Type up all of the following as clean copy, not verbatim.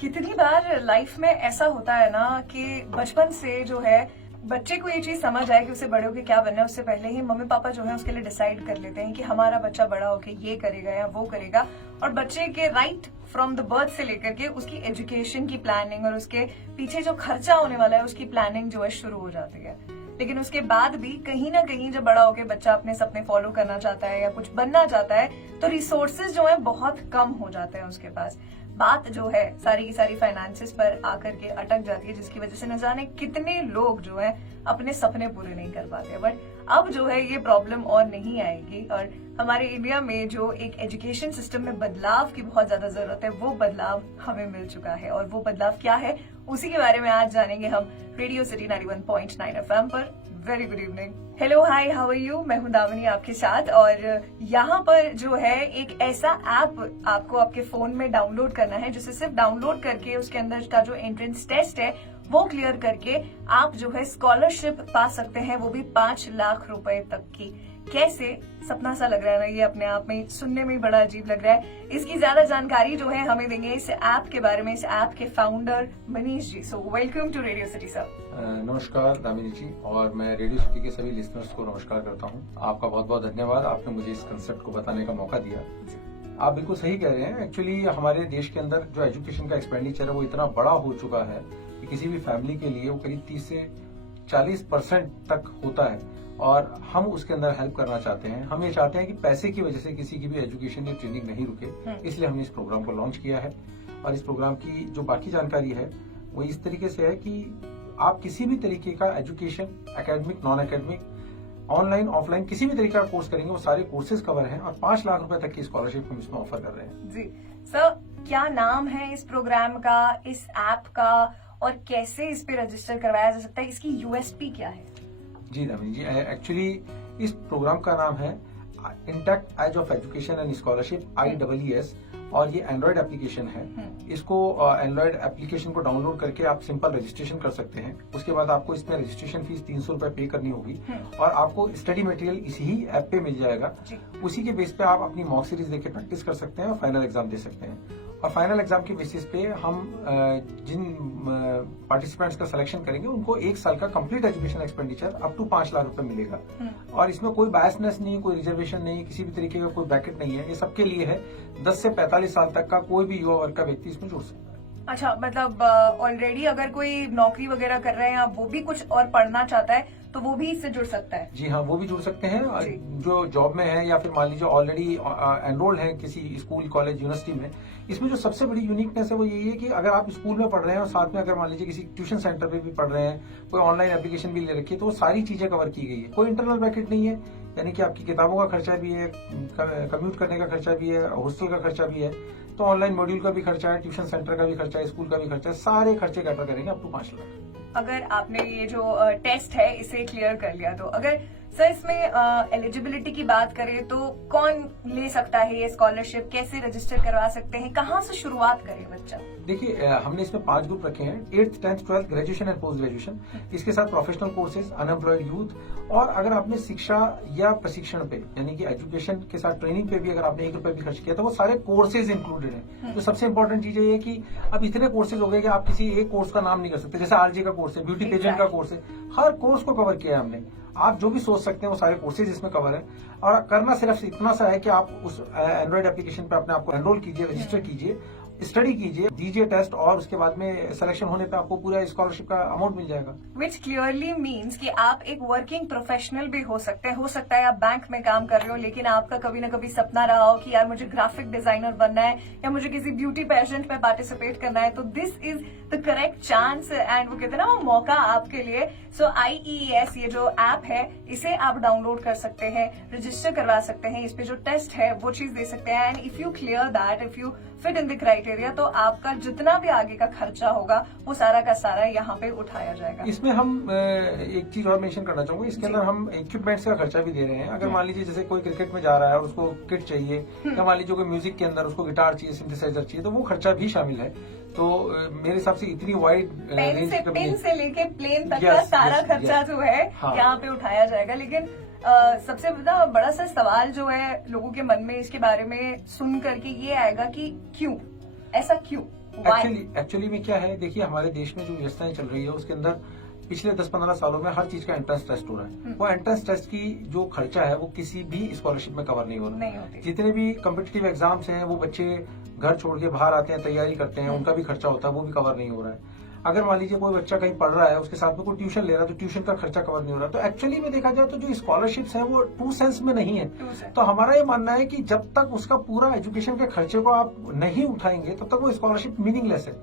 कितनी बार लाइफ में ऐसा होता है ना कि बचपन से जो है बच्चे को ये चीज समझ आए कि उसे बड़े होके क्या बनना है, उससे पहले ही मम्मी पापा जो है उसके लिए डिसाइड कर लेते हैं कि हमारा बच्चा बड़ा होके ये करेगा या वो करेगा। और बच्चे के राइट फ्रॉम द बर्थ से लेकर के उसकी एजुकेशन की प्लानिंग और उसके पीछे जो खर्चा होने वाला है उसकी प्लानिंग जो है शुरू हो जाती है। लेकिन उसके बाद भी कहीं ना कहीं जब बड़ा होके बच्चा अपने सपने फॉलो करना चाहता है या कुछ बनना चाहता है तो रिसोर्सेज जो है बहुत कम हो जाते हैं उसके पास। बात जो है सारी की सारी फाइनेंसिस पर आकर के अटक जाती है, जिसकी वजह से न जाने कितने लोग जो है अपने सपने पूरे नहीं कर पाते। बट अब जो है ये प्रॉब्लम और नहीं आएगी और हमारे इंडिया में जो एक एजुकेशन सिस्टम में बदलाव की बहुत ज्यादा जरूरत है वो बदलाव हमें मिल चुका है। और वो बदलाव क्या है उसी के बारे में आज जानेंगे हम रेडियो सिटी 91.9 एफएम पर। Very good evening, hello, hi, how are you. मैं हूं दामिनी आपके साथ और यहाँ पर जो है एक ऐसा ऐप आपको आपके फोन में डाउनलोड करना है जिसे सिर्फ डाउनलोड करके उसके अंदर का जो एंट्रेंस टेस्ट है वो क्लियर करके आप जो है स्कॉलरशिप पा सकते हैं, वो भी 5 लाख रुपए तक की। कैसे, सपना सा लग रहा है ना, ये अपने आप में सुनने में बड़ा अजीब लग रहा है। इसकी ज्यादा जानकारी जो है हमें देंगे इस ऐप के बारे में, इस ऐप के founder Manish ji. So welcome to radio city sir. नमस्कार दामिनी जी, और मैं रेडियो सिटी के सभी लिसनर्स को नमस्कार करता हूँ। आपका बहुत बहुत धन्यवाद, आपने मुझे इस कंसेप्ट को बताने का मौका दिया। आप बिल्कुल सही कह रहे हैं। एक्चुअली हमारे देश के अंदर जो एजुकेशन का एक्सपेंडिचर है वो इतना बड़ा हो चुका है कि किसी भी फैमिली के लिए वो करीब 30 से 40% तक होता है और हम उसके अंदर हेल्प करना चाहते हैं। हम ये चाहते हैं कि पैसे की वजह से किसी की भी एजुकेशन या ट्रेनिंग नहीं रुके, इसलिए हमने इस प्रोग्राम को लॉन्च किया है। और इस प्रोग्राम की जो बाकी जानकारी है वो इस तरीके से है कि आप किसी भी तरीके का education, academic, non academic, online, offline, किसी भी तरीके का कोर्स करेंगे वो सारे कोर्सेज कवर हैं और 5 लाख रुपए तक की स्कॉलरशिप हम इसमें ऑफर कर रहे हैं। जी सर, क्या नाम है इस प्रोग्राम का, इस ऐप का, और कैसे इस पे रजिस्टर करवाया जा सकता है, इसकी यूएसपी क्या है? जी दामिनी जी, एक्चुअली इस प्रोग्राम का नाम है intact age of education and scholarship, IEES, और ये एंड्रॉइड एप्लीकेशन है। इसको एंड्रॉइड एप्लीकेशन को डाउनलोड करके आप सिंपल रजिस्ट्रेशन कर सकते हैं। उसके बाद आपको इसमें रजिस्ट्रेशन फीस 300 रुपए पे करनी होगी और आपको स्टडी मटेरियल इसी ही ऐप पे मिल जाएगा। उसी के बेस पे आप अपनी मॉक सीरीज देके प्रैक्टिस कर सकते हैं और फाइनल एग्जाम दे सकते हैं। और फाइनल एग्जाम के बेसिस पे हम जिन पार्टिसिपेंट्स का सिलेक्शन करेंगे उनको 1 साल का complete education expenditure up to 5 lakh रुपए मिलेगा। और इसमें कोई बायसनेस नहीं, कोई रिजर्वेशन नहीं, किसी भी तरीके का कोई ब्रैकेट नहीं है। ये सबके लिए है। 10 से 45 साल तक का कोई भी युवा वर्ग का व्यक्ति इसमें जुड़ सकता है। अच्छा, मतलब ऑलरेडी अगर कोई नौकरी वगैरह कर रहे हैं या वो भी कुछ और पढ़ना चाहता है तो वो भी इससे जुड़ सकता है? जी हाँ, वो भी जुड़ सकते हैं। जो जॉब में है या फिर मान लीजिए ऑलरेडी एनरोल्ड है किसी स्कूल, कॉलेज, यूनिवर्सिटी में। इसमें जो सबसे बड़ी यूनिकनेस है वो यही है कि अगर आप स्कूल में पढ़ रहे हैं और साथ में अगर मान लीजिए किसी ट्यूशन सेंटर पे भी पढ़ रहे हैं, कोई ऑनलाइन एप्लीकेशन भी ले रखी है, तो वो सारी चीजें कवर की गई है। कोई इंटरनल ब्रैकेट नहीं है, यानी कि आपकी किताबों का खर्चा भी है, कम्यूट करने का खर्चा भी है, हॉस्टल का खर्चा भी है, तो ऑनलाइन मॉड्यूल का भी खर्चा है, ट्यूशन सेंटर का भी खर्चा है, स्कूल का भी खर्चा है, सारे खर्चे कवर करेंगे अप टू 5 लाख। अगर आपने ये जो टेस्ट है इसे क्लियर कर लिया तो अगर सर इसमें एलिजिबिलिटी की बात करें तो कौन ले सकता है ये स्कॉलरशिप, कैसे रजिस्टर करवा सकते हैं, कहाँ से शुरुआत करे बच्चा? देखिए, हमने इसमें 5 ग्रुप रखे हैं: 8th, 10th, 12th, graduation and post graduation. इसके साथ प्रोफेशनल कोर्सेज, अनएम्प्लॉयड यूथ, और अगर आपने शिक्षा या प्रशिक्षण पे यानी कि एजुकेशन के साथ ट्रेनिंग पे भी अगर आपने 1 रुपए भी खर्च किया तो वो सारे कोर्सेज इंक्लूडेड हैं। तो सबसे इंपॉर्टेंट चीज ये है कि अब इतने कोर्सेज हो गए कि आप किसी एक कोर्स का नाम नहीं कर सकते। जैसे RJ का कोर्स है, ब्यूटी पेजेंट का कोर्स है, हर कोर्स को कवर किया है हमने। आप जो भी सोच सकते हैं वो सारे कोर्सेज इसमें कवर है। और करना सिर्फ इतना सा है कि आप उस एंड्रॉइड एप्लीकेशन पे अपने आप को एनरोल कीजिए, रजिस्टर कीजिए, स्टडी कीजिए, दीजिए टेस्ट, और उसके बाद में सिलेक्शन होने पे आपको पूरा स्कॉलरशिप का अमाउंट मिल जाएगा। विच क्लियरली मीन्स कि आप एक वर्किंग प्रोफेशनल भी हो सकते हैं। हो सकता है आप बैंक में काम कर रहे हो लेकिन आपका कभी ना कभी सपना रहा हो कि यार मुझे ग्राफिक डिजाइनर बनना है या मुझे किसी ब्यूटी पेजेंट में पार्टिसिपेट करना है, तो this is the correct chance and वो कहते हैं ना वो मौका आपके लिए। सो IEES ये जो ऐप है इसे आप डाउनलोड कर सकते हैं, रजिस्टर करवा सकते हैं, इस पे जो टेस्ट है वो चीज दे सकते हैं। And if you clear that, if you fit in the criteria, तो आपका जितना भी आगे का खर्चा होगा वो सारा का सारा यहाँ पे उठाया जाएगा। इसमें हम एक चीज और मेंशन करना चाहूंगा, इसके अंदर हम इक्विपमेंट्स का खर्चा भी दे रहे हैं। अगर मान लीजिए जैसे कोई क्रिकेट में जा रहा है और उसको किट चाहिए, या मान लीजिए कोई म्यूजिक के अंदर उसको गिटार चाहिए, सिंथेसाइजर चाहिए, तो वो खर्चा भी शामिल है। तो मेरे हिसाब से इतनी वाइड रेंज पेन से लेके प्लेन तक का सारा खर्चा जो है यहाँ पे उठाया जाएगा। लेकिन सबसे बड़ा सा सवाल जो है लोगों के मन में इसके बारे में सुन करके ये आएगा कि क्यों, ऐसा क्यों? Why? एक्चुअली में क्या है, देखिए हमारे देश में जो व्यवस्थाएं चल रही है उसके अंदर पिछले 10-15 सालों में हर चीज का एंट्रेंस टेस्ट हो रहा है। वो एंट्रेंस टेस्ट की जो खर्चा है वो किसी भी स्कॉलरशिप में कवर नहीं हो रहा। नहीं होती। जितने भी कम्पिटिटिव एग्जाम्स हैं वो बच्चे घर छोड़ के बाहर आते हैं, तैयारी करते हैं, उनका भी खर्चा होता है, वो भी कवर नहीं हो रहा है। अगर मान लीजिए कोई बच्चा कहीं पढ़ रहा है, उसके साथ में कोई ट्यूशन ले रहा है, तो ट्यूशन का खर्चा कवर नहीं हो रहा। तो एक्चुअली में देखा जाए तो जो स्कॉलरशिप्स हैं वो ट्रू सेंस में नहीं है। तो हमारा ये मानना है कि जब तक उसका पूरा एजुकेशन के खर्चे को आप नहीं उठाएंगे तब तक वो स्कॉलरशिप मीनिंगलेस है।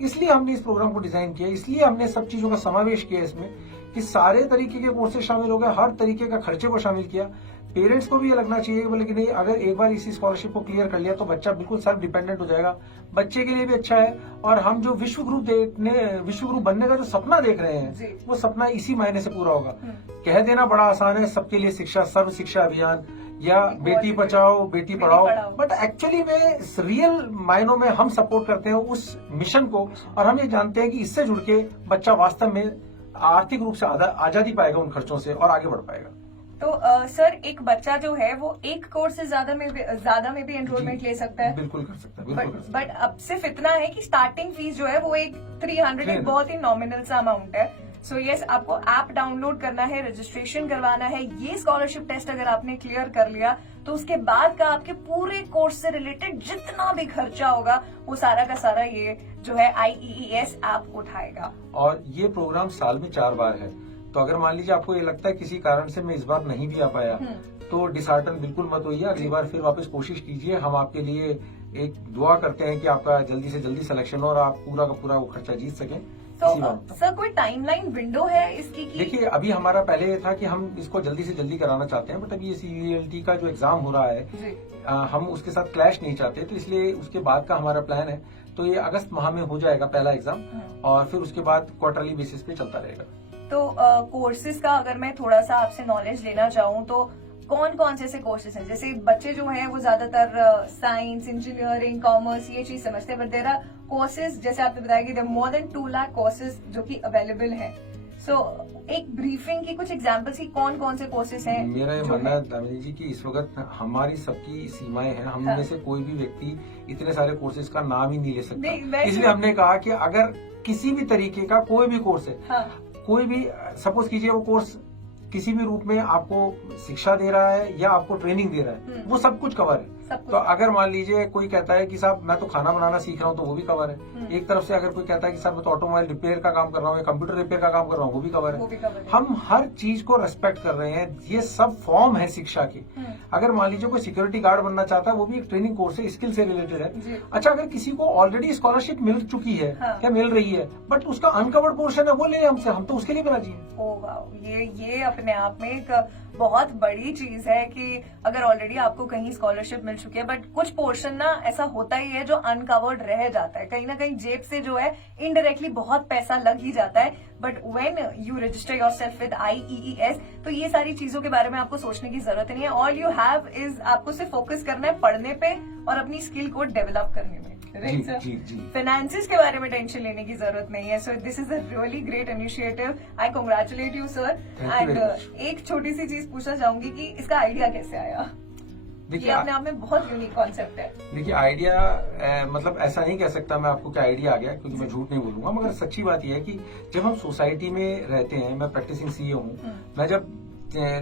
इसलिए हमने इस प्रोग्राम को डिजाइन किया, इसलिए हमने सब चीजों का समावेश किया इसमें कि सारे तरीके के कोर्सेज शामिल हो गए, हर तरीके का खर्चे को शामिल किया। पेरेंट्स को भी ये लगना चाहिए बोले कि नहीं, अगर एक बार इसी स्कॉलरशिप को क्लियर कर लिया तो बच्चा बिल्कुल सेल्फ डिपेंडेंट हो जाएगा, बच्चे के लिए भी अच्छा है। और हम जो विश्व गुरु बनने का जो सपना देख रहे हैं वो सपना इसी महीने से पूरा होगा। कह देना बड़ा आसान है, सबके लिए शिक्षा, सर्व शिक्षा अभियान या बेटी बचाओ बेटी पढ़ाओ, बट एक्चुअली में रियल मायनों में हम सपोर्ट करते हैं उस मिशन को। और हम ये जानते हैं कि इससे जुड़ के बच्चा वास्तव में आर्थिक रूप से आजादी पाएगा उन खर्चों से और आगे बढ़ पाएगा। तो सर, एक बच्चा जो है वो एक कोर्स से ज्यादा में भी एनरोलमेंट ले सकता है? बिल्कुल कर सकता है, बिल्कुल कर सकता है। बट अब सिर्फ इतना है कि स्टार्टिंग फीस जो है वो एक 300 एक बहुत ही नॉमिनल सा अमाउंट है। सो यस, आपको ऐप डाउनलोड करना है, रजिस्ट्रेशन करवाना है। ये स्कॉलरशिप टेस्ट अगर आपने क्लियर कर लिया तो उसके बाद का आपके पूरे कोर्स से रिलेटेड जितना भी खर्चा होगा वो सारा का सारा ये जो है IEES ऐप उठाएगा। और ये प्रोग्राम साल में 4 बार है। तो अगर मान लीजिए आपको ये लगता है किसी कारण से मैं इस बार नहीं भी आ पाया तो डिसहार्टन बिल्कुल मत होइए, अगली बार फिर वापस कोशिश कीजिए। हम आपके लिए एक दुआ करते हैं कि आपका जल्दी से जल्दी सिलेक्शन हो और आप पूरा का पूरा वो खर्चा जीत सकें। तो सर, कोई टाइमलाइन विंडो है इसकी? देखिए, अभी हमारा पहले ये था कि हम इसको जल्दी से जल्दी कराना चाहते हैं, बट अभी ये CUELT का जो एग्जाम हो रहा है हम उसके साथ क्लैश नहीं चाहते, तो इसलिए उसके बाद का हमारा प्लान है। तो ये अगस्त माह में हो जाएगा पहला एग्जाम और फिर उसके बाद क्वार्टरली बेसिस पे चलता रहेगा। तो कोर्सेज का अगर मैं थोड़ा सा आपसे नॉलेज लेना चाहूँ तो कौन कौन से ऐसे कोर्सेज हैं? जैसे बच्चे जो हैं वो ज्यादातर साइंस, इंजीनियरिंग, कॉमर्स ये चीज समझते हैं, बट देयर आर कोर्सेज, जैसे आपने बताया कि there more than 2 lakh courses जो कि अवेलेबल हैं। सो एक ब्रीफिंग की कुछ एग्जांपल्स की कौन कौन से कोर्सेज हैं? मेरा ये मानना है दामिनी जी कि इस वक्त हमारी सबकी सीमाएं हैं, हम में से कोई भी व्यक्ति इतने सारे कोर्सेज का नाम ही नहीं ले सकता। इसलिए हमने कहा कि अगर किसी भी तरीके का कोई भी कोर्स है, कोई भी सपोज कीजिए वो कोर्स किसी भी रूप में आपको शिक्षा दे रहा है या आपको ट्रेनिंग दे रहा है, वो सब कुछ कवर है। तो अगर मान लीजिए कोई कहता है कि साहब मैं तो खाना बनाना सीख रहा हूँ, तो वो भी कवर है। एक तरफ से अगर कोई कहता है कि साहब मैं तो ऑटोमोबाइल रिपेयर का काम कर रहा हूँ या कंप्यूटर रिपेयर का काम कर रहा हूँ, वो भी कवर है। हम हर चीज को रेस्पेक्ट कर रहे हैं, ये सब फॉर्म है शिक्षा की। अगर मान लीजिए कोई सिक्योरिटी गार्ड बनना चाहता है, वो भी एक ट्रेनिंग कोर्स है, स्किल से रिलेटेड है। अच्छा, अगर किसी को ऑलरेडी स्कॉलरशिप मिल चुकी है या मिल रही है बट उसका अनकवर्ड पोर्शन है, वो ले हमसे, हम तो उसके लिए भी राजी हैं। ओह वाओ, ये अपने आप में एक बहुत बड़ी चीज है कि अगर ऑलरेडी आपको कहीं स्कॉलरशिप मिल चुकी है बट कुछ पोर्शन ना ऐसा होता ही है जो अनकवर्ड रह जाता है, कहीं ना कहीं जेब से जो है इनडायरेक्टली बहुत पैसा लग ही जाता है। But when you register yourself with IEES तो ये सारी चीजों के बारे में आपको सोचने की जरूरत नहीं है। ऑल यू हैव इज आपको सिर्फ फोकस करना है पढ़ने पे और अपनी स्किल को डेवलप करने में। फाइनेंसिस के बारे में टेंशन लेने की जरूरत नहीं है। So this is a really great initiative, I congratulate you sir. And एक छोटी सी चीज पूछना चाहूंगी कि इसका आइडिया कैसे आया? ये अपने आप में बहुत यूनिक कॉन्सेप्ट है। देखिए, आइडिया मतलब ऐसा नहीं कह सकता मैं आपको क्या आइडिया आ गया, क्योंकि मैं झूठ नहीं बोलूंगा, मगर सच्ची बात यह है कि जब हम सोसाइटी में रहते हैं, मैं प्रैक्टिसिंग CA हूँ, मैं जब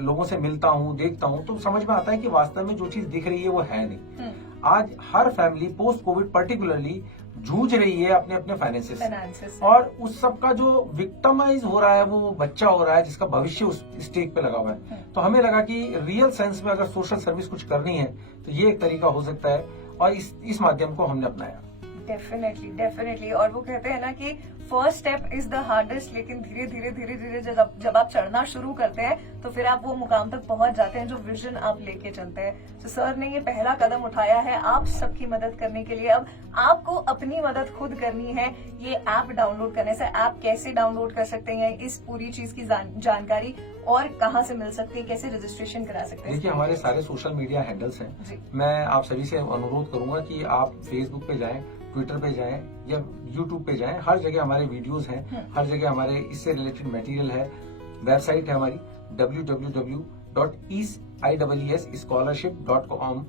लोगों से मिलता हूँ, देखता हूँ, तो समझ में आता है कि वास्तव में जो चीज दिख रही है वो है नहीं। आज हर फैमिली पोस्ट कोविड पर्टिकुलरली जूझ रही है अपने अपने फाइनेंसेस, और उस सब का जो विक्टिमाइज हो रहा है वो बच्चा हो रहा है जिसका भविष्य उस स्टेज पे लगा हुआ है। तो हमें लगा कि रियल सेंस में अगर सोशल सर्विस कुछ करनी है तो ये एक तरीका हो सकता है, और इस माध्यम को हमने अपनाया। डेफिनेटली। और वो कहते हैं ना कि first step is the hardest, लेकिन धीरे धीरे जब आप चढ़ना शुरू करते हैं तो फिर आप वो मुकाम तक पहुंच जाते हैं जो विजन आप लेके चलते हैं। तो सर ने ये पहला कदम उठाया है आप सबकी मदद करने के लिए। अब आपको अपनी मदद खुद करनी है, ये ऐप डाउनलोड करने से। ऐप कैसे डाउनलोड कर सकते हैं, इस पूरी चीज की जानकारी और कहाँ से मिल सकती है, कैसे रजिस्ट्रेशन करा सकते हैं? देखिए, हमारे सारे सोशल मीडिया हैंडल्स हैं। मैं आप सभी से अनुरोध करूंगा कि आप फेसबुक पे जाएं, ट्विटर पे जाएं या यूट्यूब पे जाएं, हर जगह हमारे वीडियोस हैं, हर जगह हमारे इससे रिलेटेड मटेरियल है। वेबसाइट है हमारी www.easscholarship.com,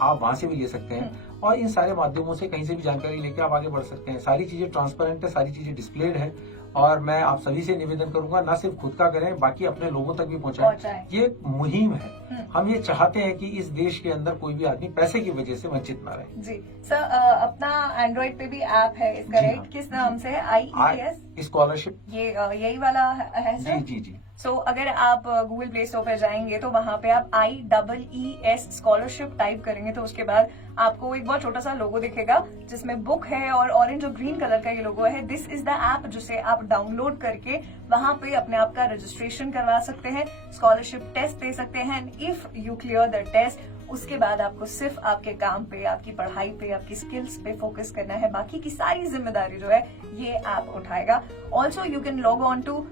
आप वहां से भी ले सकते हैं। और इन सारे माध्यमों से कहीं से भी जानकारी लेके आप आगे बढ़ सकते हैं। सारी चीजें ट्रांसपेरेंट है, सारी चीजें डिस्प्लेड है और मैं आप सभी से निवेदन करूंगा ना सिर्फ खुद का करें, बाकी अपने लोगों तक भी पहुंचाएं। ये एक मुहिम है। हम ये चाहते हैं कि इस देश के अंदर कोई भी आदमी पैसे की वजह से वंचित ना रहे। जी सर, अपना एंड्रॉइड पे भी ऐप है इसका, राइट? किस नाम से है? IES scholarship. ये यही वाला है सर? जी जी जी। सो अगर आप गूगल प्ले स्टोर पे जाएंगे तो वहां पे आप IEES स्कॉलरशिप टाइप करेंगे तो उसके बाद आपको एक बहुत छोटा सा लोगो दिखेगा जिसमें बुक है और ऑरेंज और ग्रीन कलर का ये लोगो है। दिस इज द ऐप जिसे आप डाउनलोड करके वहां पे अपने आप का रजिस्ट्रेशन करवा सकते हैं, स्कॉलरशिप टेस्ट दे सकते हैं। If you clear the test, उसके बाद आपको सिर्फ आपके काम पे, आपकी पढ़ाई पे, आपकी स्किल्स पे फोकस करना है। बाकी की सारी जिम्मेदारी जो है ये ऐप उठाएगा। Also you can log on to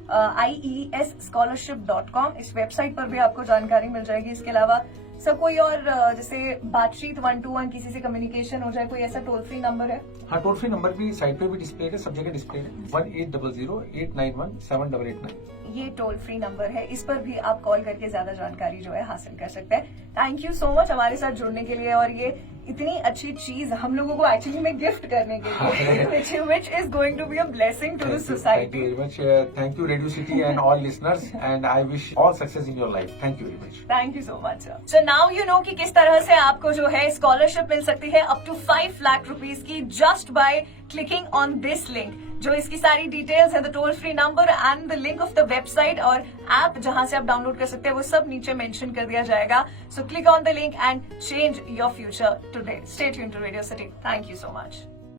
IESscholarship.com। इस वेबसाइट पर भी आपको जानकारी मिल जाएगी। इसके अलावा सर कोई और जैसे बातचीत 1-to-1 किसी से कम्युनिकेशन हो जाए, कोई ऐसा टोल फ्री नंबर है? हाँ, टोल फ्री नंबर भी साइट पे भी डिस्प्ले है, सब जगह डिस्प्ले है। 1800-891-7889। ये टोल फ्री नंबर है, इस पर भी आप कॉल करके ज्यादा जानकारी जो है हासिल कर सकते हैं। थैंक यू सो मच हमारे साथ जुड़ने के लिए और ये इतनी अच्छी चीज हम लोगों को एक्चुअली में गिफ्ट करने के लिए which is going to be a blessing to the society. Thank you very much. Thank you radio city and all listeners and I wish all success in your life. Thank you very much. Thank you so much sir. So now you know कि किस तरह से आपको जो है scholarship मिल सकती है up to 5 lakh rupees की, just by clicking on this link. जो इसकी सारी डिटेल्स है, the toll free number and the link of the website और ऐप जहां से आप डाउनलोड कर सकते हैं, वो सब नीचे मेंशन कर दिया जाएगा। So click on the link and change your future today. Stay tuned to radio City. Thank you so much.